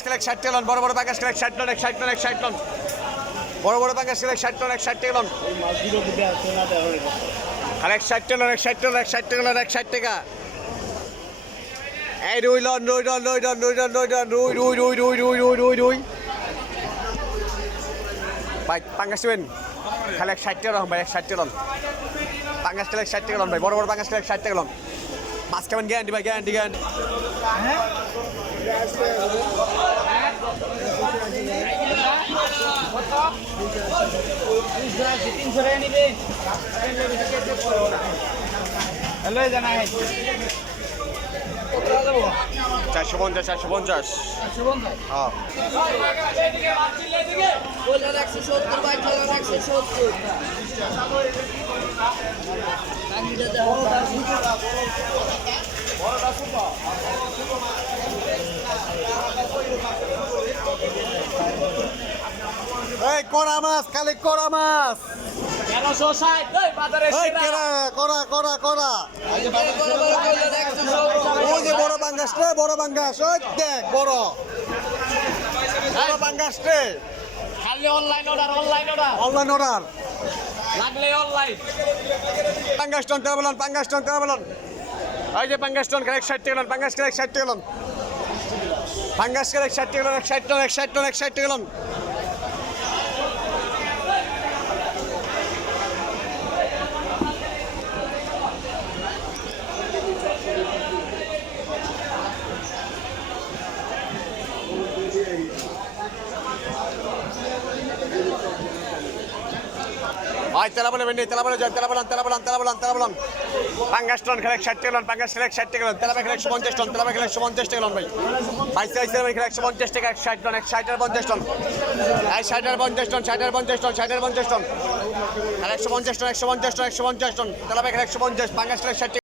60 টাকা বড় বড় পাঙ্গাস 60 টন 60 টন 60 টন বড় বড় পাঙ্গাস 60 টন 60 টাকা আর 60 টন 60 টন 60 টাকা 60 টাকা এই রুই লন রুই লন রুই লন রুই লন রুই লন রুই রুই রুই রুই রুই রুই রুই রুই ভাই পাঙ্গাস দিবেন খালি 60 টাকা ভাই 60 টাকা পাঙ্গাস 60 টাকা ভাই বড় বড় পাঙ্গাস 60 টাকা মাছ কেমন গ্যারান্টি ভাই গ্যারান্টি গ্যারান্টি চারশো পঞ্চাশ 470 কড়া মাছ কালে কড়া মাছ 1360 বাজারে কড়া কড়া কড়া ওই যে বড় পাঙ্গাস রে বড় পাঙ্গাস ওই দেখ বড় বড় পাঙ্গাস রে খালি অনলাইন অর্ডার অনলাইন অর্ডার লাগলে অনলাইন পাঙ্গাস টন তেরো বলুন পাঙ্গাস টন তেরো বলুন ওই যে পাঙ্গাস টন 60 টাকা পাঙ্গাস 60 টাকা পাঙ্গাস 60 টাকা 60 টন 60 টন 60 টাকা ভাই তেলা বলে ভেন্ডি তেলা বলে যান তেলা বলান পাঙ্গাস টন খেলে 60 টাকা পাঙ্গাস খেলে 60 টাকা তেলা খেলে 150 টন তেলা খেলে 150 টাকা ভাই ভাই সাইজ ভাই খেলে 150 টাকা 60 টন 60 আর 50 টন এই 60 আর 50 টন 60 আর 50 টন 60 আর 50 টন আর 150 টন 150 টন 150 টন তেলা খেলে 150 পাঙ্গাস খেলে 60